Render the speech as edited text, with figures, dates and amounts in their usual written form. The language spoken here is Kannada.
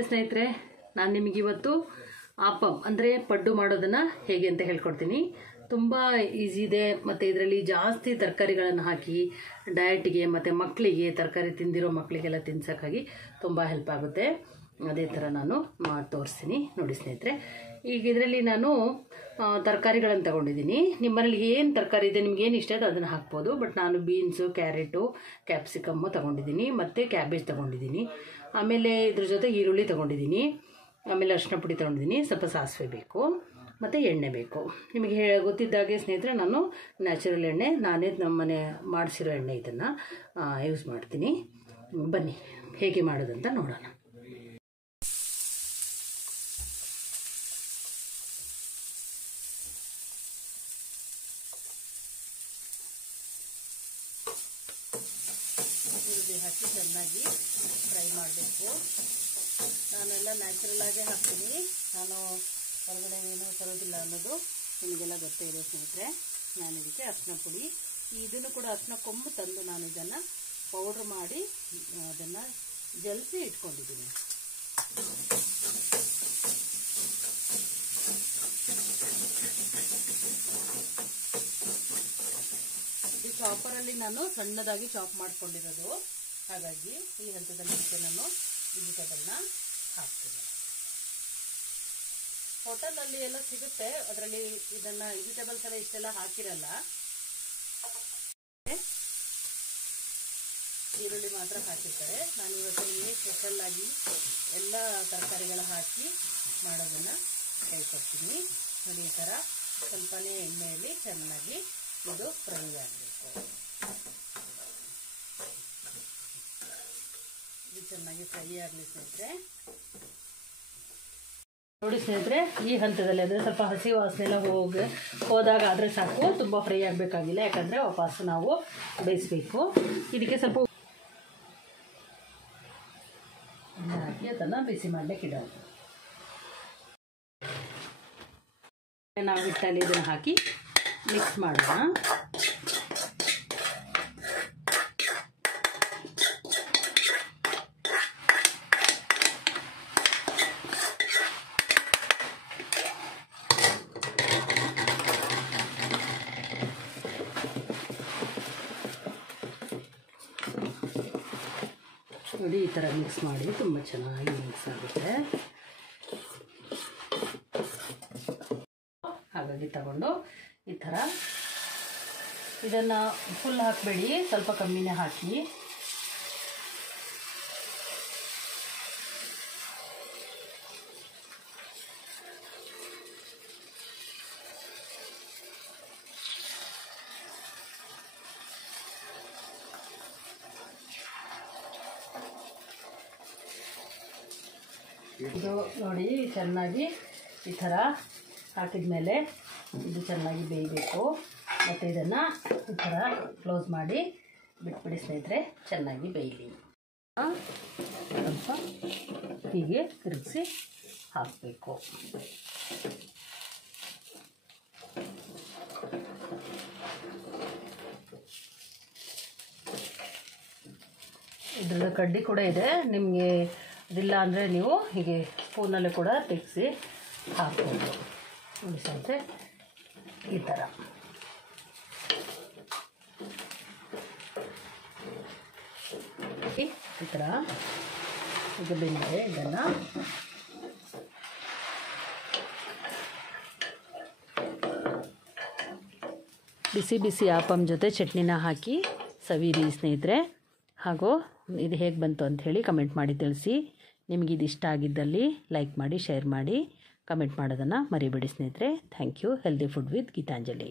ನಮಸ್ತೆ ಸ್ನೇಹಿತರೆ, ನಾನು ನಿಮಗೆ ಇವತ್ತು ಆಪಮ್ ಅಂದರೆ ಪಡ್ಡು ಮಾಡೋದನ್ನು ಹೇಗೆ ಅಂತ ಹೇಳ್ಕೊಡ್ತೀನಿ. ತುಂಬ ಈಸಿ ಇದೆ ಮತ್ತು ಇದರಲ್ಲಿ ಜಾಸ್ತಿ ತರಕಾರಿಗಳನ್ನು ಹಾಕಿ ಡಯಟ್ಗೆ ಮತ್ತು ಮಕ್ಕಳಿಗೆ ತರಕಾರಿ ತಿಂದಿರೋ ಮಕ್ಕಳಿಗೆಲ್ಲ ತಿನ್ಸೋಕ್ಕಾಗಿ ತುಂಬ ಹೆಲ್ಪ್ ಆಗುತ್ತೆ. ಅದೇ ಥರ ನಾನು ಮಾಡಿ ತೋರಿಸ್ತೀನಿ ನೋಡಿ ಸ್ನೇಹಿತರೆ. ಈಗ ಇದರಲ್ಲಿ ನಾನು ತರಕಾರಿಗಳನ್ನು ತಗೊಂಡಿದ್ದೀನಿ. ನಿಮ್ಮ ಮನೇಲಿ ಏನು ತರಕಾರಿ ಇದೆ ನಿಮ್ಗೆ ಏನು ಇಷ್ಟ ಇದೆ ಅದನ್ನು ಹಾಕ್ಬೋದು. ಬಟ್ ನಾನು ಬೀನ್ಸು, ಕ್ಯಾರೆಟು, ಕ್ಯಾಪ್ಸಿಕಮ್ಮು ತಗೊಂಡಿದ್ದೀನಿ ಮತ್ತು ಕ್ಯಾಬೇಜ್ ತಗೊಂಡಿದ್ದೀನಿ. ಆಮೇಲೆ ಇದ್ರ ಜೊತೆ ಈರುಳ್ಳಿ ತಗೊಂಡಿದ್ದೀನಿ. ಆಮೇಲೆ ಅರಿಶಿನ ಪುಡಿ ತಗೊಂಡಿದ್ದೀನಿ. ಸ್ವಲ್ಪ ಸಾಸಿವೆ ಬೇಕು ಮತ್ತು ಎಣ್ಣೆ ಬೇಕು. ನಿಮಗೆ ಗೊತ್ತಿದ್ದಾಗೆ ಸ್ನೇಹಿತರೆ, ನಾನು ನ್ಯಾಚುರಲ್ ಎಣ್ಣೆ, ನಾನೇ ನಮ್ಮನೆ ಮಾಡಿಸಿರೋ ಎಣ್ಣೆ ಇದನ್ನು ಯೂಸ್ ಮಾಡ್ತೀನಿ. ಬನ್ನಿ ಹೇಗೆ ಮಾಡೋದಂತ ನೋಡೋಣ. ಈರುಳ್ಳಿ ಹಾಕಿ ಚೆನ್ನಾಗಿ ಫ್ರೈ ಮಾಡಬೇಕು. ನಾನೆಲ್ಲ ನ್ಯಾಚುರಲ್ ಆಗೇ ಹಾಕ್ತೀನಿ. ನಾನು ಹೊರಗಡೆ ಏನೂ ತರೋದಿಲ್ಲ ಅನ್ನೋದು ನಿಮಗೆಲ್ಲ ಗೊತ್ತೇ ಇದೆ ಸ್ನೇಹಿತರೆ. ನಾನು ಇದಕ್ಕೆ ಅರಿಶಿನ ಪುಡಿ, ಇದನ್ನು ಕೂಡ ಅರಿಶಿನ ಕೊಂಬು ತಂದು ನಾನು ಇದನ್ನು ಪೌಡ್ರ್ ಮಾಡಿ ಅದನ್ನು ಜಲಿಸಿ ಇಟ್ಕೊಂಡಿದ್ದೀನಿ. ಈ ಚಾಪರಲ್ಲಿ ನಾನು ಸಣ್ಣದಾಗಿ ಚಾಪ್ ಮಾಡ್ಕೊಂಡಿರೋದು, ಹಾಗಾಗಿ ಈ ಹಂತದಲ್ಲಿ ನಾನು ವೆಜಿಟೇಬಲ್ನ ಹಾಕ್ತೀನಿ. ಹೋಟೆಲಲ್ಲಿ ಎಲ್ಲ ಸಿಗುತ್ತೆ, ಅದರಲ್ಲಿ ಇದನ್ನು ವೆಜಿಟೇಬಲ್ಸ್ ಎಲ್ಲ ಇಷ್ಟೆಲ್ಲ ಹಾಕಿರಲ್ಲ. ಈರುಳ್ಳಿ ಮಾತ್ರ ಹಾಕಿರ್ತಾರೆ. ನಾನು ಇವತ್ತು ನಿಮಗೆ ಸ್ಪೆಷಲ್ ಆಗಿ ಎಲ್ಲ ತರಕಾರಿಗಳು ಹಾಕಿ ಮಾಡೋದನ್ನು ಹೇಳ್ಕೊಡ್ತೀನಿ ನೋಡಿ. ಈ ಥರ ಸ್ವಲ್ಪನೇ ಎಣ್ಣೆಯಲ್ಲಿ ಚೆನ್ನಾಗಿ ಇದು ಫ್ರೈ ಆಗಬೇಕು. ಇದು ಚೆನ್ನಾಗಿ ಫ್ರೈ ಆಗಲಿ ಸ್ನೇಹಿತರೆ. ನೋಡಿ ಸ್ನೇಹಿತರೆ, ಈ ಹಂತದಲ್ಲಿ ಅಂದರೆ ಸ್ವಲ್ಪ ಹಸಿ ವಾಸನೆ ಎಲ್ಲ ಹೋದಾಗ ಆದರೆ ಸಾಕು, ತುಂಬ ಫ್ರೈ ಆಗಬೇಕಾಗಿಲ್ಲ. ಯಾಕಂದರೆ ವಾಪಸ್ ನಾವು ಬೇಯಿಸಬೇಕು. ಇದಕ್ಕೆ ಸ್ವಲ್ಪ ಹಾಕಿ ಅದನ್ನು ಬಿಸಿ ಮಾಡಲಿಕ್ಕೆ ಇಡೋದು. ನಾವು ಹಿಟ್ಟಲ್ಲಿ ಇದನ್ನು ಹಾಕಿ ಮಿಕ್ಸ್ ಮಾಡೋಣ. ನೋಡಿ, ಈ ಥರ ಮಿಕ್ಸ್ ಮಾಡಿ ತುಂಬ ಚೆನ್ನಾಗಿ ಮಿಕ್ಸ್ ಆಗುತ್ತೆ. ಹಾಗಾಗಿ ತಗೊಂಡು ಈ ಥರ ಇದನ್ನು ಫುಲ್ ಹಾಕಬೇಡಿ, ಸ್ವಲ್ಪ ಕಮ್ಮಿನೇ ಹಾಕಿ. ಇದು ನೋಡಿ ಚೆನ್ನಾಗಿ ಈ ಥರ ಹಾಕಿದ ಮೇಲೆ ಇದು ಚೆನ್ನಾಗಿ ಬೇಯಬೇಕು. ಮತ್ತು ಇದನ್ನು ಈ ಥರ ಕ್ಲೋಸ್ ಮಾಡಿ ಬಿಟ್ಬಿಡಿ ಸ್ನೇಹಿತರೆ, ಚೆನ್ನಾಗಿ ಬೇಯಲಿ. ಸ್ವಲ್ಪ ಹೀಗೆ ತಿರುಗಿಸಿ ಹಾಕಬೇಕು. ಇದರಲ್ಲಿ ಕಡ್ಡಿ ಕೂಡ ಇದೆ, ನಿಮಗೆ ಇದಿಲ್ಲ ಅಂದರೆ ನೀವು ಹೀಗೆ ಸ್ಪೂನಲ್ಲಿ ಕೂಡ ತೆಗೆಸಿ ಹಾಕ್ಬೋದು ನೋಡಿ ಸ್ನೇಹಿತರೆ. ಈ ಥರ ಈ ಥರ ಇದು ಬೆಂದಿದೆ. ಇದನ್ನು ಬಿಸಿ ಬಿಸಿ ಆಪಮ್ ಜೊತೆ ಚಟ್ನಿನ ಹಾಕಿ ಸವಿರಿ ಸ್ನೇಹಿತರೆ. ಹಾಗೂ ಇದು ಹೇಗೆ ಬಂತು ಅಂಥೇಳಿ ಕಮೆಂಟ್ ಮಾಡಿ ತಿಳಿಸಿ. ನಿಮಗೆ ಇದು ಇಷ್ಟ ಆಗಿದ್ದಲ್ಲಿ ಲೈಕ್ ಮಾಡಿ, ಶೇರ್ ಮಾಡಿ, ಕಮೆಂಟ್ ಮಾಡೋದನ್ನು ಮರಿಬೇಡಿ ಸ್ನೇಹಿತರೆ. Thank you. Healthy food with Geetanjali.